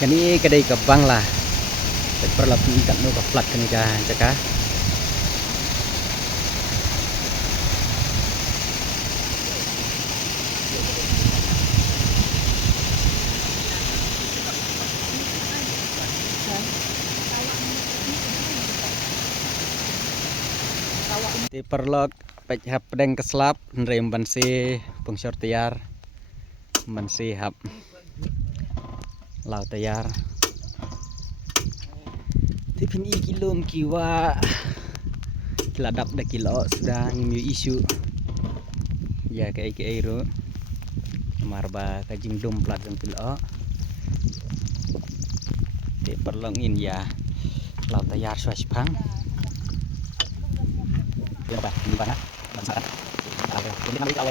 Kani kedai kebang lah. Perlapi kat no ka plat kani ka jaka. Di perlok pek hap pedeng keslap nrem bansi pungsor tiar bansi hap lau tiar tipin kilom kiwa kiladap dah kilo sudah ngimi isu ya ke ro marba kajing dom plat jang kilo di perlong in ya lau tiar swasipang apa di mana bangsa ini nanti kalau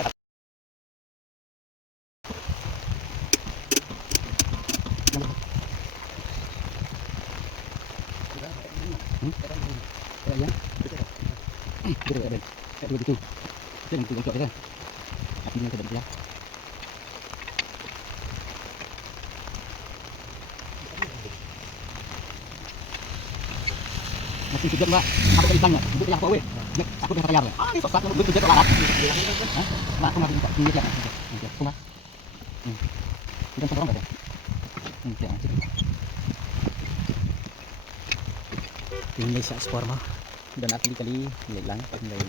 masih sejak mbak, apa ditanya, ibu yang apa weh? Aku dah tayar. Ah, ini sosok betul betul lalat. Nah, aku nggak bisa ini ya. Oke, cuma. Kita semua enggak ada. Ya. Ini sak spor mah. Dan aku kali hilang nilai.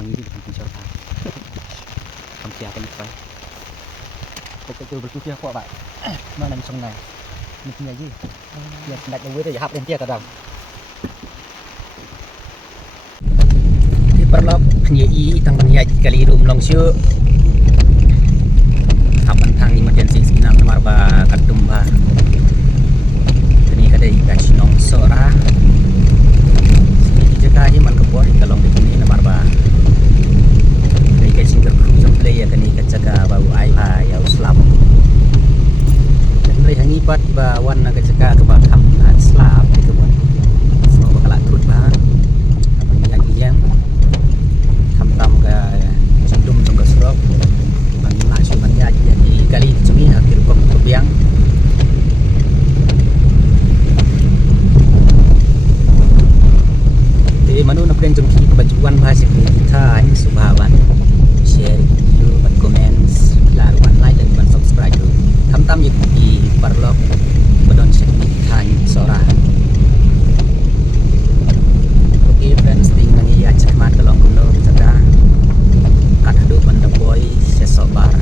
Mengirim pencor. Kamu siapa nih, Pak? Betul berkuti aku, Pak. Mana di sungai? Ini aja. Ya, nak duit ya hap dia kadang. Perlop penyei tang penyai kali rum long syu hapan tang emergency sinam marba kadumba kini kadai kasnong sora sini jaga hi man kebor kalong di sini marba dai kasing kerjum play ya kini kajaga bau ai ha ya uslam dan mulai hangi pat ba wan naga jaga ke bakam slap di kebun semua bakal turut banget apa ni yang tam ke cendum tunggu serok mana sumannya jadi kali cumi akhir kok kebiang di mana nak yang jengki kebajuan bahasa kita ini subhawan share video dan comments laruan like dan ban subscribe tam di perlok bedon kita sora oke friends tinggal ya cek mat kelong kuno jaga kat hadu benda boy sesobar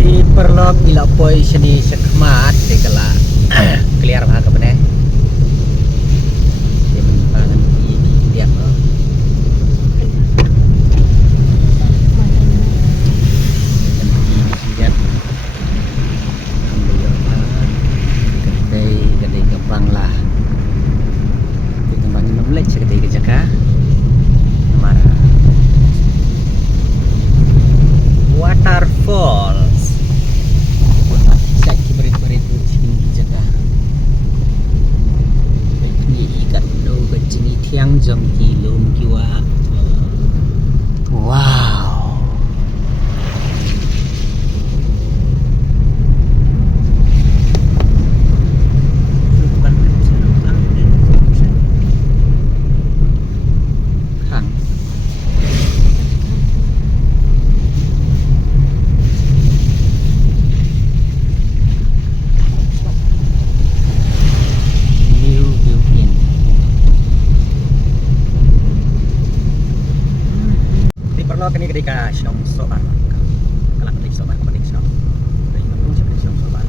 di perlok ila boy seni sekmat dikala clear bah ke benih di menimbangan di dia kedai kebang lah ditembangin memlek kedai kejaka marah waterfalls sakit berit-berit kejaka ikat do kecini tiang jam kilom kiwa wow kang kini ketika syong sobar kalau ketik sobar ketik syong dari ngomong seperti syong sobar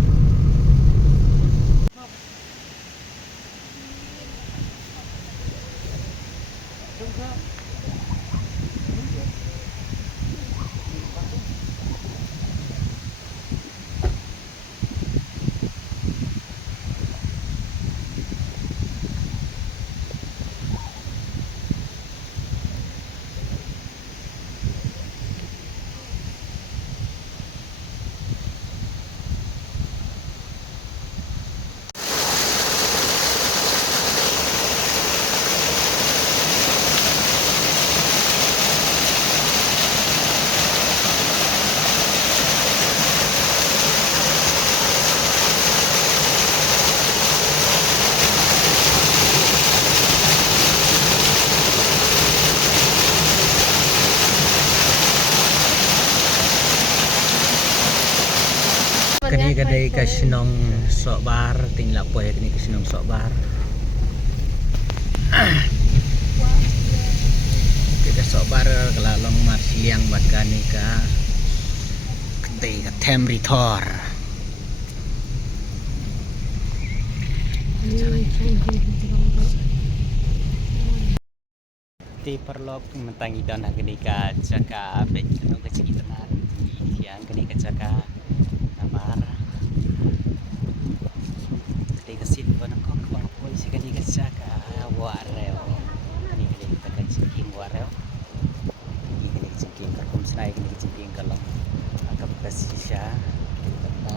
kini kadai kasinong sok bar tingla po ya kini kasinong sok bar. Kita sok bar kelalong marsiang bakani ka kadai ka temritor. Di perlok mentangi don kini ka jaka baik nung kecil tenar yang kini ka jaka namar. Kesin ko na ko mga poy si kani ka jaka wareo. Kani kita ka jingking wareo. Kini jingking ka kum snai kini jingking ka long agak kasisya kita.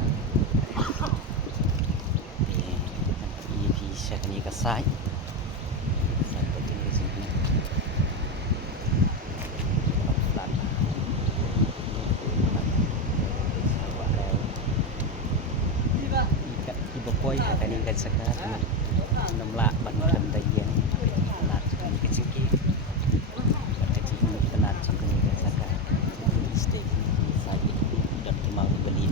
Ini siya kani ka sai. Boy kani ka saka namla ban kan dayan tenar kani ka cingki kani tenar kani ka saka steak sabi dan mau beli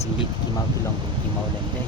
cingki mau tulong mau lendai